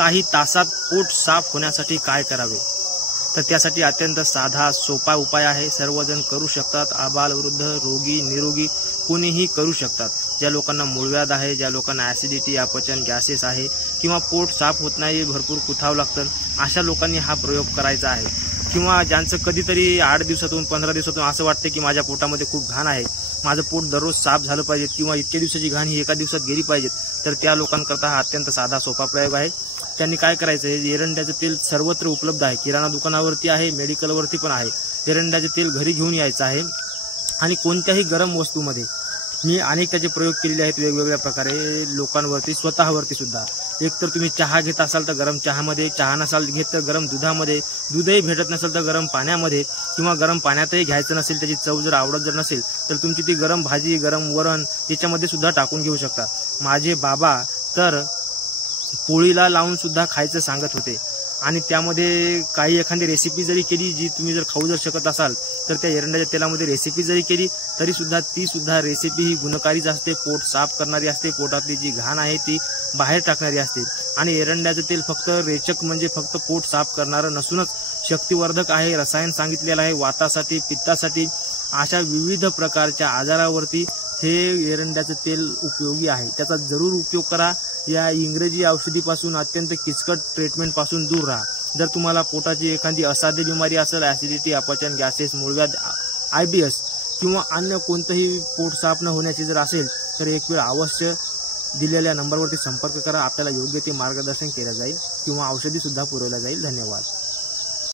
काही तासात पोट साफ होण्यासाठी काय करावे? तर त्यासाठी अत्यंत साधा सोपा उपाय आहे. सर्वजण करू शकतात. आबाल वृद्ध रोगी निरोगी कोणीही करू शकतात. ज्या लोकांना मूळव्याध आहे, ज्या लोकांना ॲसिडिटी अपचन गॅसेस आहे किंवा पोट साफ होत नाही, भरपूर कुथाव लागतं, अशा लोकांनी हा प्रयोग करायचा आहे. किंवा ज्यांचं कधीतरी 8 दिवसातून 15 दिवसातून असं वाटतं की माझ्या पोटामध्ये खूप घाण आहे, माझं पोट दररोज साफ झालं पाहिजे किंवा इतक्या दिवसाची घाण ही एका दिवसात गेली पाहिजे, तर त्या लोकांकरता हा अत्यंत साधा सोपा प्रयोग आहे. त्यांनी काय करायचं आहे, एरंड्याचं तेल सर्वत्र उपलब्ध आहे. किराणा दुकानावरती आहे, मेडिकलवरती पण आहे. एरंड्याचे तेल घरी घेऊन यायचं आहे आणि कोणत्याही गरम वस्तूमध्ये मी अनेक त्याचे प्रयोग केलेले आहेत वेगवेगळ्या प्रकारे लोकांवरती, स्वतःवरती सुद्धा. एक तर तुम्ही चहा घेत असाल तर गरम चहामध्ये, चहा नसाल घेत तर गरम दुधामध्ये, दूधही भेटत नसेल तर गरम पाण्यामध्ये, किंवा गरम पाण्यातही घ्यायचं नसेल, त्याची चव जर आवडत जर नसेल तर तुमची ती गरम भाजी गरम वरण याच्यामध्ये सुद्धा टाकून घेऊ शकता. माझे बाबा तर पोळीला लावून सुद्धा खायचं सांगत होते. आणि त्यामध्ये काही एखादी रेसिपी जरी केली, जी तुम्ही जर खाऊ जर शकत असाल तर त्या एरंड्याच्या तेलामध्ये रेसिपी जरी केली तरी सुद्धा ती सुद्धा रेसिपी ही गुणकारीच असते, पोट साफ करणारी असते, पोटातली जी घाण आहे ती बाहेर टाकणारी असते. आणि एरंड्याचं तेल फक्त रेचक म्हणजे फक्त पोट साफ करणारं नसूनच शक्तिवर्धक आहे, रसायन सांगितलेलं आहे, वातासाठी पित्तासाठी अशा विविध प्रकारच्या आजारावरती हे एरंड्याचं तेल उपयोगी आहे. त्याचा जरूर उपयोग करा. या इंग्रजी औषधीपासून, अत्यंत किचकट ट्रीटमेंटपासून दूर राहा. जर तुम्हाला पोटाची एखादी असाध्य बिमारी असेल, ॲसिडिटी अपचन गॅसेस मूळव्याध IBS किंवा अन्य कोणतंही पोट साफ न होण्याची जर असेल तर एक वेळ अवश्य दिलेल्या नंबरवरती संपर्क करा. आपल्याला योग्य ते मार्गदर्शन केलं जाईल किंवा औषधी सुद्धा पुरवल्या जाईल. धन्यवाद.